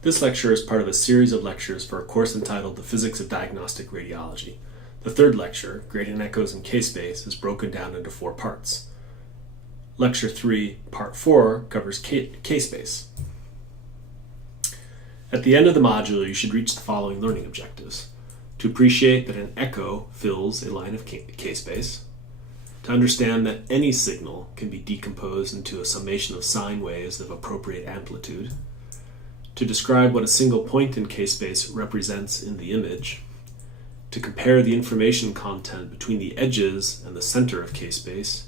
This lecture is part of a series of lectures for a course entitled The Physics of Diagnostic Radiology. The third lecture, Gradient Echoes in K-Space, is broken down into 4 parts. Lecture 3, Part 4, covers K-Space. At the end of the module, you should reach the following learning objectives. To appreciate that an echo fills a line of K-space. To understand that any signal can be decomposed into a summation of sine waves of appropriate amplitude. To describe what a single point in K-space represents in the image. To compare the information content between the edges and the center of K-space.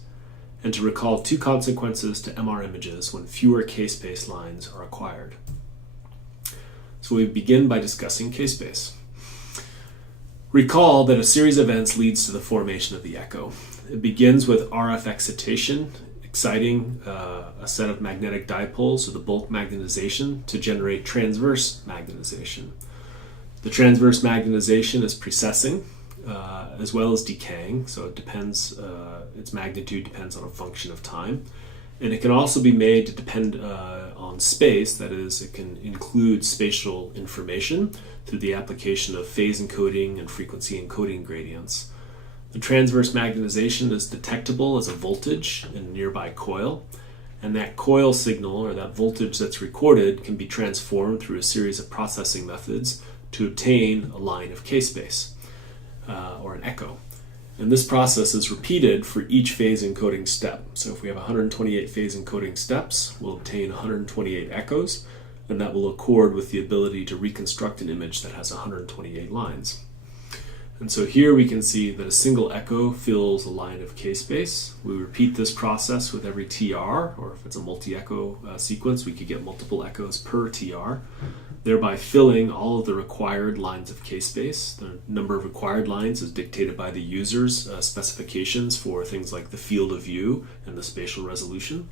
And to recall 2 consequences to MR images when fewer K-space lines are acquired. So we begin by discussing K-space. Recall that a series of events leads to the formation of the echo. It begins with RF excitation, exciting a set of magnetic dipoles or the bulk magnetization to generate transverse magnetization. The transverse magnetization is precessing as well as decaying, so it depends, its magnitude depends on a function of time. And it can also be made to depend on space, that is, it can include spatial information through the application of phase encoding and frequency encoding gradients. The transverse magnetization is detectable as a voltage in a nearby coil, and that coil signal, or that voltage that's recorded, can be transformed through a series of processing methods to obtain a line of K-space, or an echo. And this process is repeated for each phase encoding step. So if we have 128 phase encoding steps, we'll obtain 128 echoes, and that will accord with the ability to reconstruct an image that has 128 lines. And so here we can see that a single echo fills a line of K-space. We repeat this process with every TR, or if it's a multi-echo sequence, we could get multiple echoes per TR, thereby filling all of the required lines of K-space. The number of required lines is dictated by the user's specifications for things like the field of view and the spatial resolution.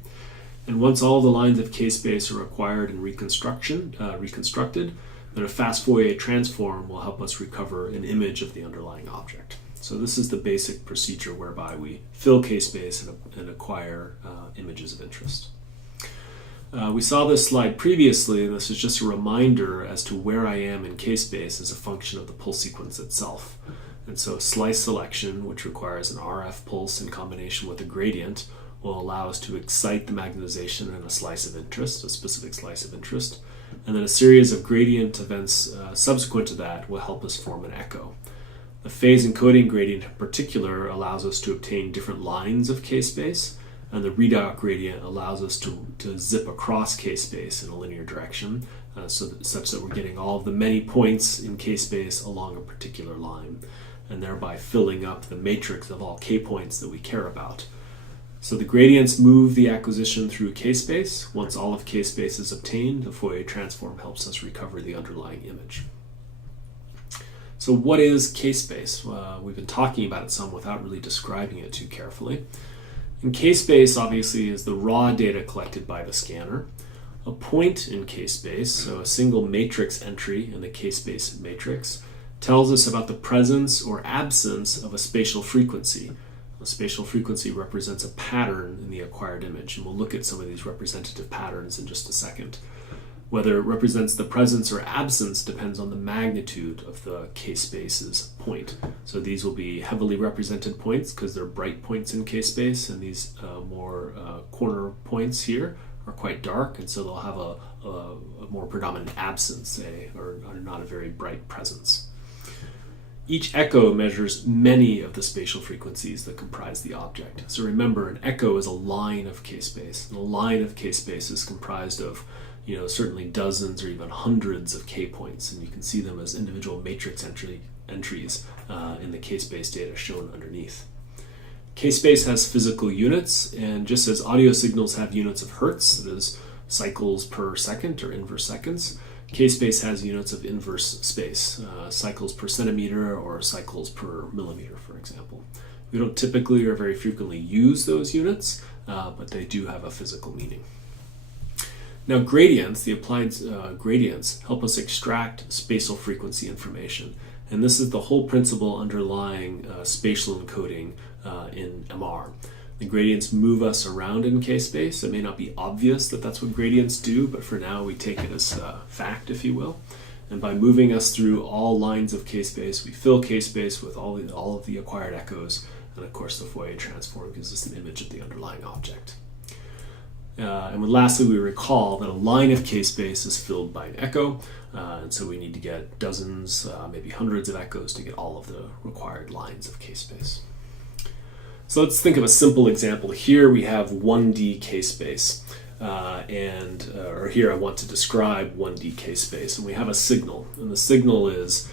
And once all of the lines of K-space are required and reconstructed, then a fast Fourier transform will help us recover an image of the underlying object. So this is the basic procedure whereby we fill K-space and acquire images of interest. We saw this slide previously, and this is just a reminder as to where I am in K-space as a function of the pulse sequence itself. And so slice selection, which requires an RF pulse in combination with a gradient, will allow us to excite the magnetization in a slice of interest, a specific slice of interest. And then a series of gradient events subsequent to that will help us form an echo. The phase encoding gradient in particular allows us to obtain different lines of K-space, and the readout gradient allows us to zip across K-space in a linear direction, such that we're getting all of the many points in K-space along a particular line, and thereby filling up the matrix of all K-points that we care about. So the gradients move the acquisition through K-space. Once all of K-space is obtained, the Fourier transform helps us recover the underlying image. So what is K-space? We've been talking about it some without really describing it too carefully. And K-space obviously is the raw data collected by the scanner. A point in K-space, so a single matrix entry in the K-space matrix, tells us about the presence or absence of a spatial frequency. A spatial frequency represents a pattern in the acquired image, and we'll look at some of these representative patterns in just a second. Whether it represents the presence or absence depends on the magnitude of the K-space's point. So these will be heavily represented points because they're bright points in K-space, and these more corner points here are quite dark, and so they'll have a more predominant absence, say, or not a very bright presence. Each echo measures many of the spatial frequencies that comprise the object. So remember, an echo is a line of K-space, and a line of K-space is comprised of certainly dozens or even hundreds of K-points, and you can see them as individual matrix entries in the K-space data shown underneath. K-space has physical units, and just as audio signals have units of hertz, that is cycles per second or inverse seconds, K-space has units of inverse space, cycles per centimeter or cycles per millimeter, for example. We don't typically or very frequently use those units, but they do have a physical meaning. Now gradients, the applied gradients, help us extract spatial frequency information. And this is the whole principle underlying spatial encoding in MR. The gradients move us around in k-space. It may not be obvious that that's what gradients do, but for now we take it as fact, if you will. And by moving us through all lines of k-space, we fill k-space with all of the acquired echoes. And of course, the Fourier transform gives us an image of the underlying object. And then lastly, we recall that a line of k-space is filled by an echo. And so we need to get dozens, maybe hundreds of echoes to get all of the required lines of k-space. So let's think of a simple example. Here we have 1D k-space, or here I want to describe 1D k-space, and we have a signal, and the signal is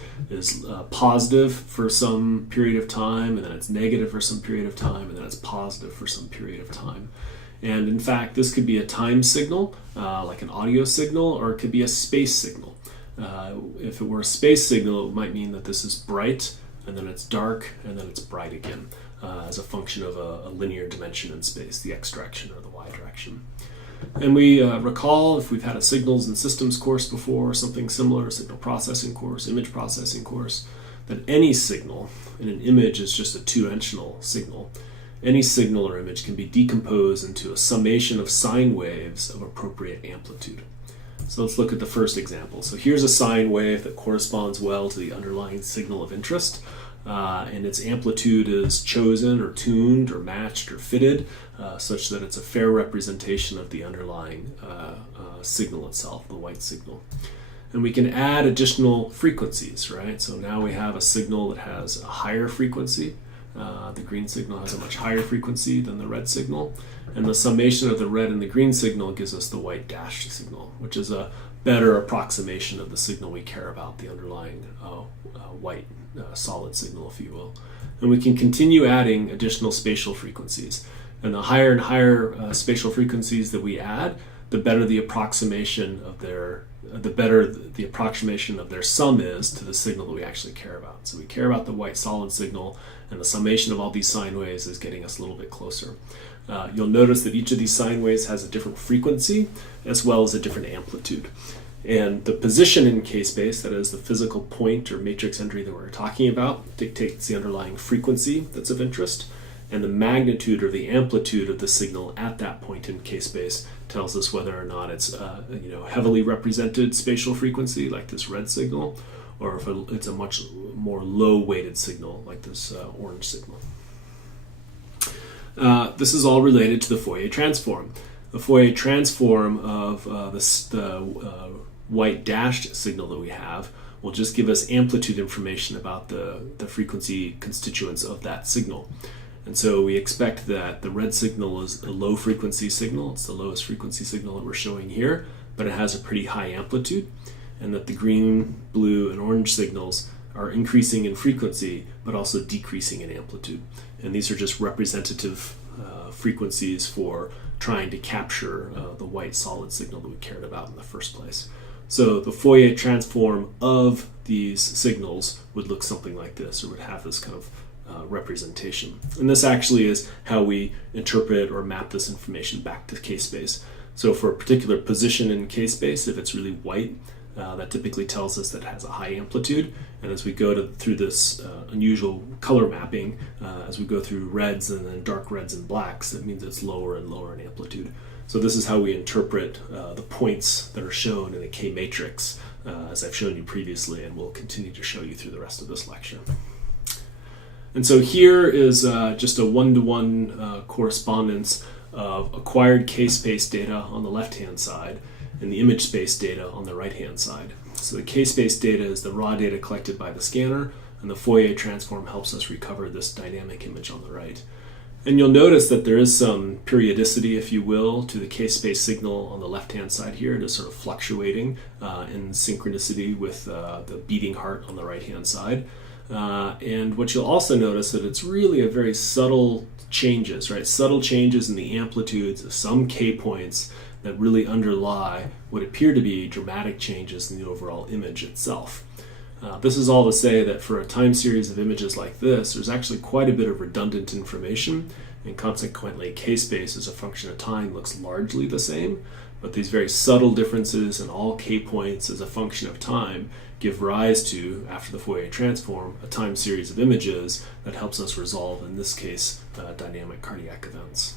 positive for some period of time, and then it's negative for some period of time, and then it's positive for some period of time. And in fact, this could be a time signal, like an audio signal, or it could be a space signal. If it were a space signal, it might mean that this is bright, and then it's dark, and then it's bright again. As a function of a linear dimension in space, the x direction or the y direction. And we recall, if we've had a signals and systems course before, or something similar, signal processing course, image processing course, that any signal in an image is just a two-dimensional signal. Any signal or image can be decomposed into a summation of sine waves of appropriate amplitude. So let's look at the first example. So here's a sine wave that corresponds well to the underlying signal of interest. And its amplitude is chosen or tuned or matched or fitted such that it's a fair representation of the underlying signal itself, the white signal. And we can add additional frequencies, right? So now we have a signal that has a higher frequency. The green signal has a much higher frequency than the red signal. And the summation of the red and the green signal gives us the white dashed signal, which is a better approximation of the signal we care about, the underlying white solid signal, if you will. And we can continue adding additional spatial frequencies. And the higher and higher spatial frequencies that we add, the better the approximation of their sum is to the signal that we actually care about. So we care about the white solid signal, and the summation of all these sine waves is getting us a little bit closer. You'll notice that each of these sine waves has a different frequency as well as a different amplitude. And the position in k-space, that is the physical point or matrix entry that we're talking about, dictates the underlying frequency that's of interest. And the magnitude or the amplitude of the signal at that point in k-space tells us whether or not it's heavily represented spatial frequency, like this red signal, or if it's a much more low-weighted signal, like this orange signal. This is all related to the Fourier transform. The Fourier transform of the white dashed signal that we have will just give us amplitude information about the frequency constituents of that signal. And so we expect that the red signal is a low frequency signal. It's the lowest frequency signal that we're showing here, but it has a pretty high amplitude, and that the green, blue, and orange signals are increasing in frequency, but also decreasing in amplitude. And these are just representative frequencies for trying to capture the white solid signal that we cared about in the first place. So the Fourier transform of these signals would look something like this, or would have this kind of representation. And this actually is how we interpret or map this information back to k-space. So for a particular position in k-space, if it's really white, that typically tells us that it has a high amplitude. And as we go through this unusual color mapping, as we go through reds and then dark reds and blacks, that means it's lower and lower in amplitude. So this is how we interpret the points that are shown in a k-matrix, as I've shown you previously, and will continue to show you through the rest of this lecture. And so here is just a one-to-one correspondence of acquired k-space data on the left-hand side and the image space data on the right-hand side. So the k-space data is the raw data collected by the scanner, and the Fourier transform helps us recover this dynamic image on the right. And you'll notice that there is some periodicity, if you will, to the k-space signal on the left-hand side here. It is sort of fluctuating in synchronicity with the beating heart on the right-hand side. And what you'll also notice that it's really a very subtle changes, right? Subtle changes in the amplitudes of some k points that really underlie what appear to be dramatic changes in the overall image itself. This is all to say that for a time series of images like this, there's actually quite a bit of redundant information, and consequently k-space as a function of time looks largely the same, but these very subtle differences in all k points as a function of time give rise to, after the Fourier transform, a time series of images that helps us resolve, in this case, dynamic cardiac events.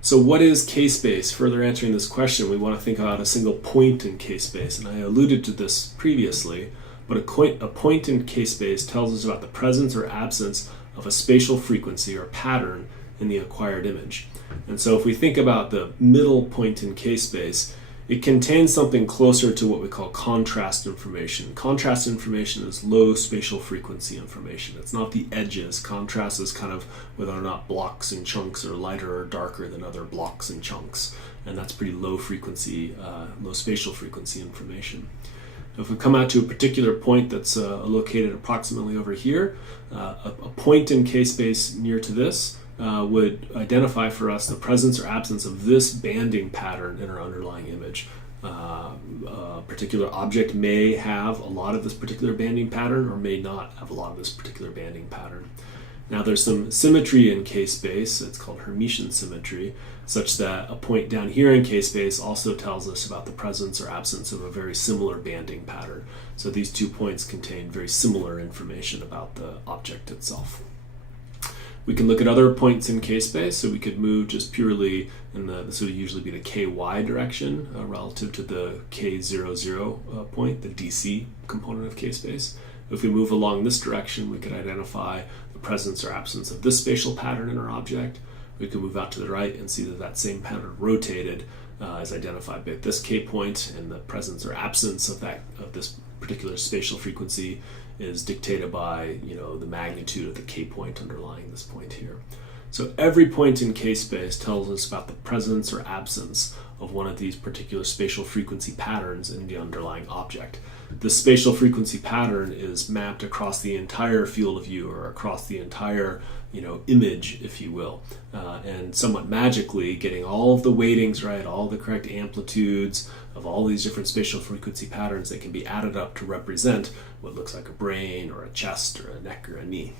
So what is k-space? Further answering this question, we want to think about a single point in k-space, and I alluded to this previously, but a point in k-space tells us about the presence or absence of a spatial frequency or pattern in the acquired image. And so if we think about the middle point in k-space, it contains something closer to what we call contrast information. Contrast information is low spatial frequency information. It's not the edges. Contrast is kind of whether or not blocks and chunks are lighter or darker than other blocks and chunks. And that's pretty low frequency, low spatial frequency information. If we come out to a particular point that's located approximately over here, a point in k-space near to this would identify for us the presence or absence of this banding pattern in our underlying image. A particular object may have a lot of this particular banding pattern or may not have a lot of this particular banding pattern. Now there's some symmetry in k-space, it's called Hermitian symmetry, such that a point down here in k-space also tells us about the presence or absence of a very similar banding pattern. So these 2 points contain very similar information about the object itself. We can look at other points in k-space, so we could move just purely in this would usually be the ky direction relative to the k00 point, the DC component of k-space. If we move along this direction, we could identify the presence or absence of this spatial pattern in our object. We could move out to the right and see that that same pattern rotated is identified by this k point, and the presence or absence of this particular spatial frequency is dictated by the magnitude of the k point underlying this point here. So every point in k-space tells us about the presence or absence of one of these particular spatial frequency patterns in the underlying object. The spatial frequency pattern is mapped across the entire field of view, or across the entire image, if you will, and somewhat magically getting all of the weightings right, all the correct amplitudes of all these different spatial frequency patterns that can be added up to represent what looks like a brain or a chest or a neck or a knee.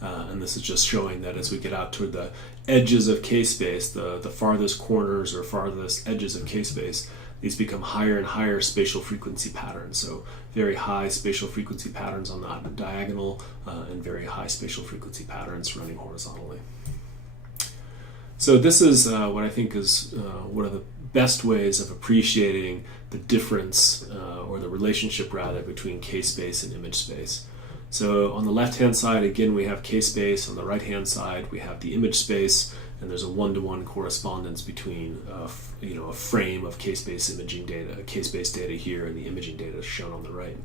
And this is just showing that as we get out toward the edges of k-space, the farthest corners or farthest edges of k-space, these become higher and higher spatial frequency patterns. So very high spatial frequency patterns on the diagonal and very high spatial frequency patterns running horizontally. So this is what I think is one of the best ways of appreciating the difference or the relationship rather between k-space and image space. So on the left-hand side, again, we have k-space. On the right-hand side, we have the image space, and there's a one-to-one correspondence between a frame of k-space imaging data, k-space data here, and the imaging data shown on the right.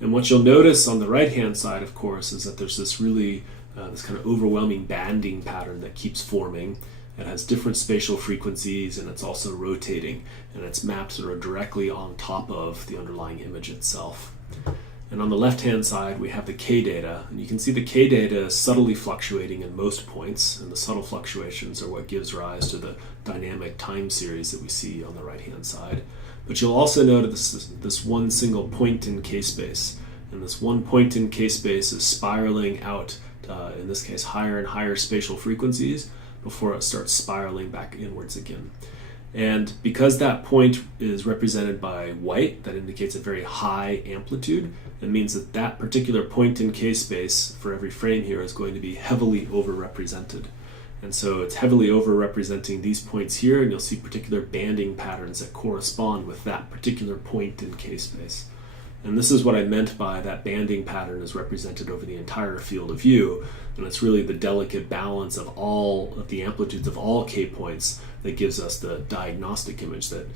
And what you'll notice on the right-hand side, of course, is that there's this really this kind of overwhelming banding pattern that keeps forming. It has different spatial frequencies, and it's also rotating, and it's mapped sort of directly on top of the underlying image itself. And on the left-hand side, we have the k data, and you can see the k data is subtly fluctuating in most points, and the subtle fluctuations are what gives rise to the dynamic time series that we see on the right-hand side. But you'll also notice this one single point in k-space, and this one point in k-space is spiraling out, in this case, higher and higher spatial frequencies before it starts spiraling back inwards again. And because that point is represented by white, that indicates a very high amplitude. It means that that particular point in k-space for every frame here is going to be heavily overrepresented. And so it's heavily overrepresenting these points here, and you'll see particular banding patterns that correspond with that particular point in k-space. And this is what I meant by that banding pattern is represented over the entire field of view, and it's really the delicate balance of all of the amplitudes of all k points that gives us the diagnostic image that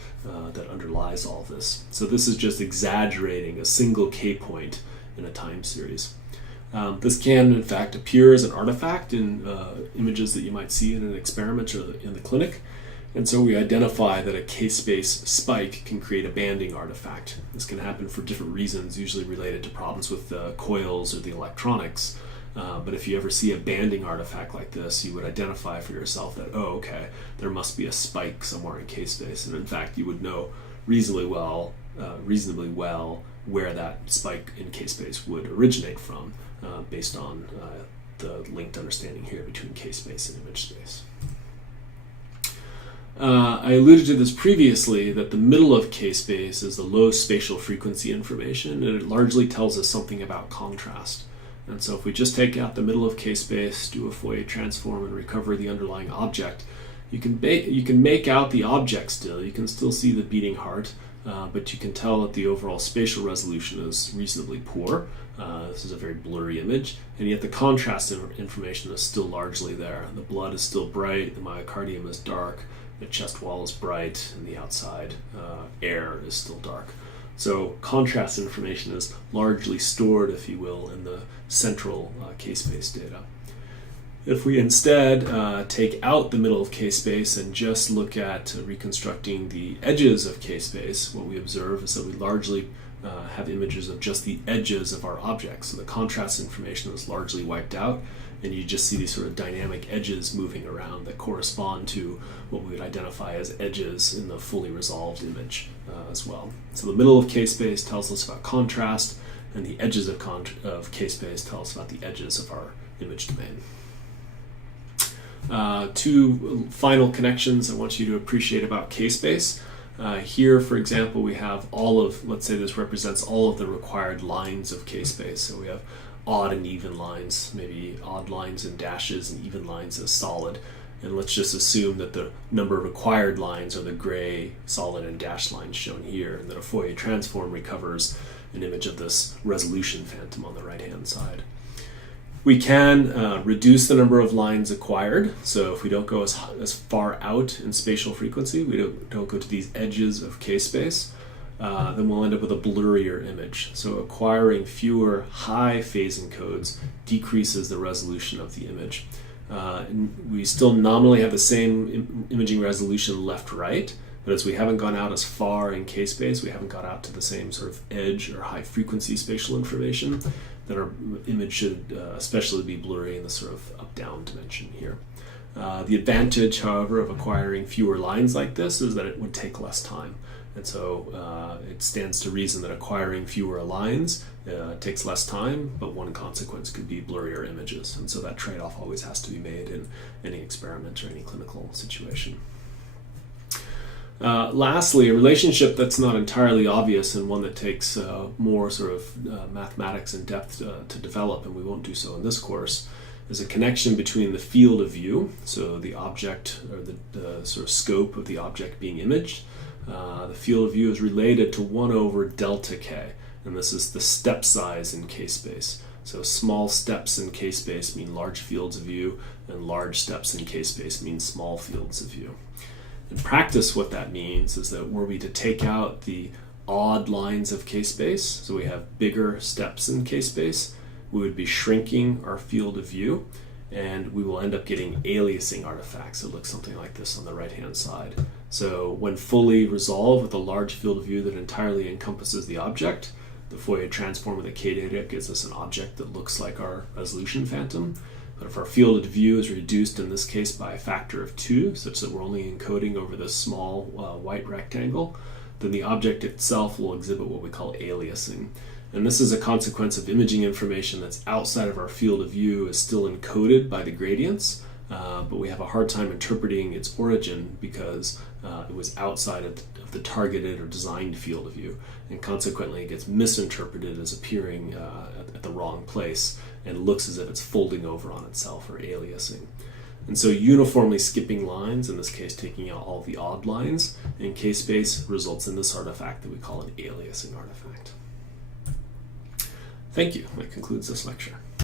underlies all this. So this is just exaggerating a single k point in a time series. This can, in fact, appear as an artifact in images that you might see in an experiment or in the clinic. And so we identify that a k-space spike can create a banding artifact. This can happen for different reasons, usually related to problems with the coils or the electronics. But if you ever see a banding artifact like this, you would identify for yourself that, oh, okay, there must be a spike somewhere in k-space. And in fact, you would know reasonably well where that spike in k-space would originate from, based on the linked understanding here between k-space and image space. I alluded to this previously, that the middle of K-space is the low spatial frequency information, and it largely tells us something about contrast. And so if we just take out the middle of K-space, do a Fourier transform, and recover the underlying object, you can make out the object still. You can still see the beating heart, but you can tell that the overall spatial resolution is reasonably poor. This is a very blurry image, and yet the contrast information is still largely there. The blood is still bright, the myocardium is dark, the chest wall is bright, and the outside air is still dark. So contrast information is largely stored, if you will, in the central K-space data. If we instead take out the middle of K-space and just look at reconstructing the edges of K-space, what we observe is that we largely have images of just the edges of our objects. So the contrast information is largely wiped out, and you just see these sort of dynamic edges moving around that correspond to what we would identify as edges in the fully resolved image as well. So the middle of K-space tells us about contrast, and the edges of K-space tell us about the edges of our image domain. Two final connections I want you to appreciate about K-space. Here, for example, we have let's say this represents all of the required lines of K-space. So we have odd and even lines, maybe odd lines and dashes and even lines as solid. And let's just assume that the number of required lines are the gray solid and dashed lines shown here, and that a Fourier transform recovers an image of this resolution phantom on the right-hand side. We can reduce the number of lines acquired. So if we don't go as far out in spatial frequency, we don't go to these edges of K-space, then we'll end up with a blurrier image. So acquiring fewer high phasing codes decreases the resolution of the image. We still nominally have the same imaging resolution left-right, but as we haven't gone out as far in K-space, we haven't got out to the same sort of edge or high frequency spatial information, then our image should especially be blurry in the sort of up-down dimension here. The advantage, however, of acquiring fewer lines like this is that it would take less time. And so it stands to reason that acquiring fewer lines takes less time, but one consequence could be blurrier images. And so that trade-off always has to be made in any experiment or any clinical situation. Lastly, a relationship that's not entirely obvious and one that takes more sort of mathematics and depth to develop, and we won't do so in this course, is a connection between the field of view, so the object or the sort of scope of the object being imaged. The field of view is related to 1 over delta k, and this is the step size in K-space. So small steps in K-space mean large fields of view, and large steps in K-space mean small fields of view. In practice, what that means is that were we to take out the odd lines of K-space, so we have bigger steps in K-space, we would be shrinking our field of view, and we will end up getting aliasing artifacts. It looks something like this on the right-hand side. So when fully resolved with a large field of view that entirely encompasses the object, the Fourier transform of the k-data gives us an object that looks like our resolution phantom. But if our field of view is reduced in this case by a factor of 2, such that we're only encoding over this small white rectangle, then the object itself will exhibit what we call aliasing. And this is a consequence of imaging information that's outside of our field of view is still encoded by the gradients, but we have a hard time interpreting its origin because it was outside of the targeted or designed field of view, and consequently it gets misinterpreted as appearing at the wrong place and looks as if it's folding over on itself or aliasing. And so uniformly skipping lines, in this case taking out all the odd lines in K-space, results in this artifact that we call an aliasing artifact. Thank you. That concludes this lecture.